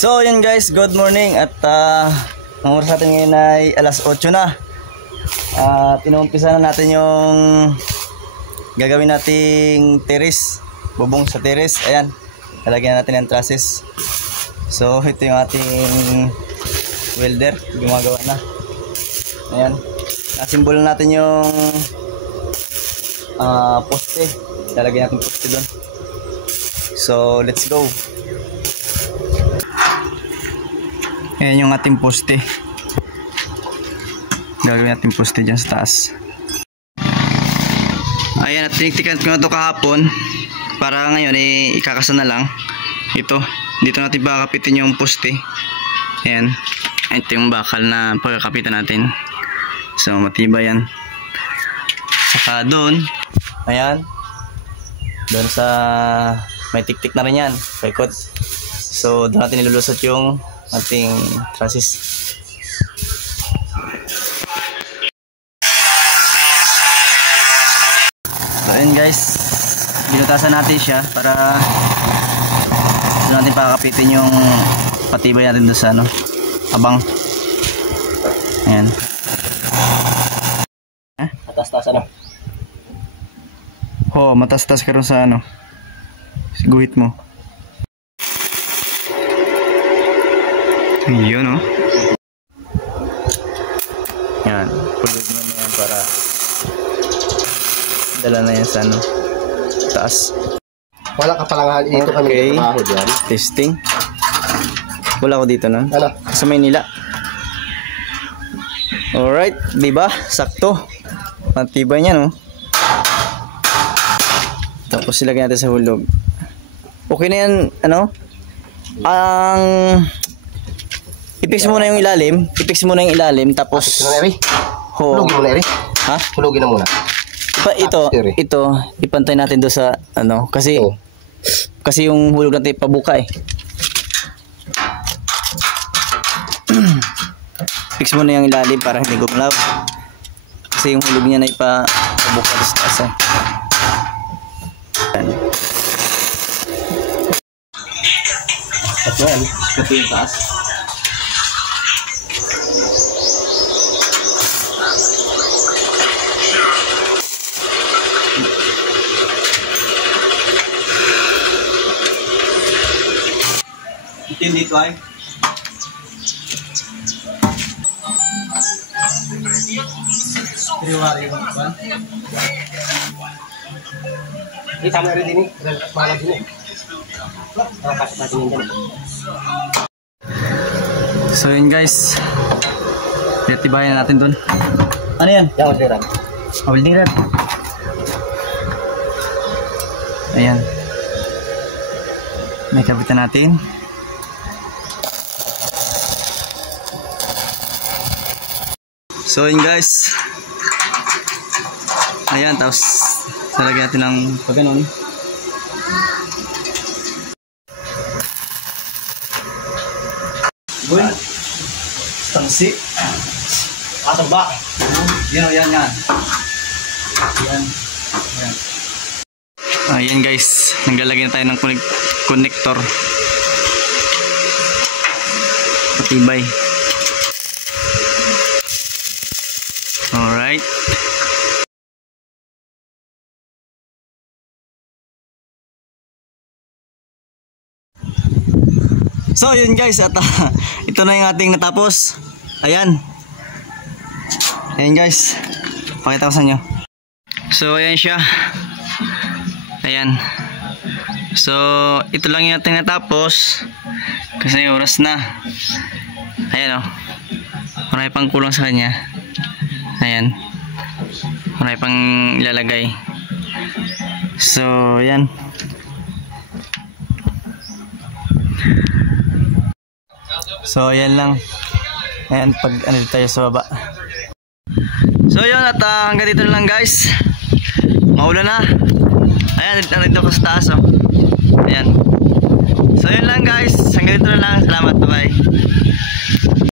So yan guys, good morning. At ang oras natin ngayon ay alas 8 na. At inuumpisa na natin yung gagawin nating terrace, bubong sa terrace. Ayan, lalagyan natin ng trusses. So ito yung ating welder, gumagawa na. Ayan, nasimbolan natin yung poste. Lalagyan natin poste doon. So let's go. Ayan yung ating poste. Gagawin natin poste dyan sa taas. Ayan, at tiniktikan ko na ito kahapon. Para ngayon ikakasa na lang. Ito, dito natin bakapitin yung poste. Ayan, ito yung bakal na pagkakapitan natin. So matibay yan. Saka doon, ayan, doon sa may tiktik na rin yan, paikot. So doon natin nilulusot yung ating trusses. So ayun guys, binutasan natin siya para doon natin pakakapitin yung patibay natin doon sa abang. Ayan. Matas-tas ano? Oh, matas-tas ka rin sa guhit mo. Yun yan, pulog mo na yan para dala na yan sa taas. Wala ka palang dito kami trabaho dyan. Testing. Wala ko dito na. Ano? Sa Maynila. Alright, diba? Sakto. Matibay niya, no? Tapos ilagay natin sa hulog. Okay na yan, ang i-fix muna yung ilalim. I-fix muna yung ilalim, tapos hulugin mo na rin. Ha? Hulugin na muna. Ito, ipantay natin doon sa kasi yung hulog natin pabuka Fix muna yung ilalim para hindi gumalaw. Kasi yung hulog niya na ipabuka doon sa taas Ayan. Ito yung taas. Itin dito ay. Riwari yung ban. Tama rin din malam din kasih natin yun. So yun guys, titibayan natin dun. Ano yan? Yang welding. Welding rod. Ayan, may kapitan natin. So yun guys, ayan, tapos talagyan natin ng pagganon. Boy, tangsi. Asal ba? Yan. Ayan guys, naglalagay na tayo ng connector. Patibay. Alright. So yun guys, at ito na yung ating natapos. Ayan guys, pakita ko sa inyo. So ayan siya. Ayan. So ito lang yung ating natapos kasi oras na. Ayan marami pang kulang sa kanya. Ayan, marami pang ilalagay. So ayan. So ayan lang. Ayan, pag tayo sa baba. So yun, at hanggang dito na lang guys. Maulan na. Ayan, nandito ko sa taas Ayan. So yun lang guys, hanggang dito na lang. Salamat, bye bye.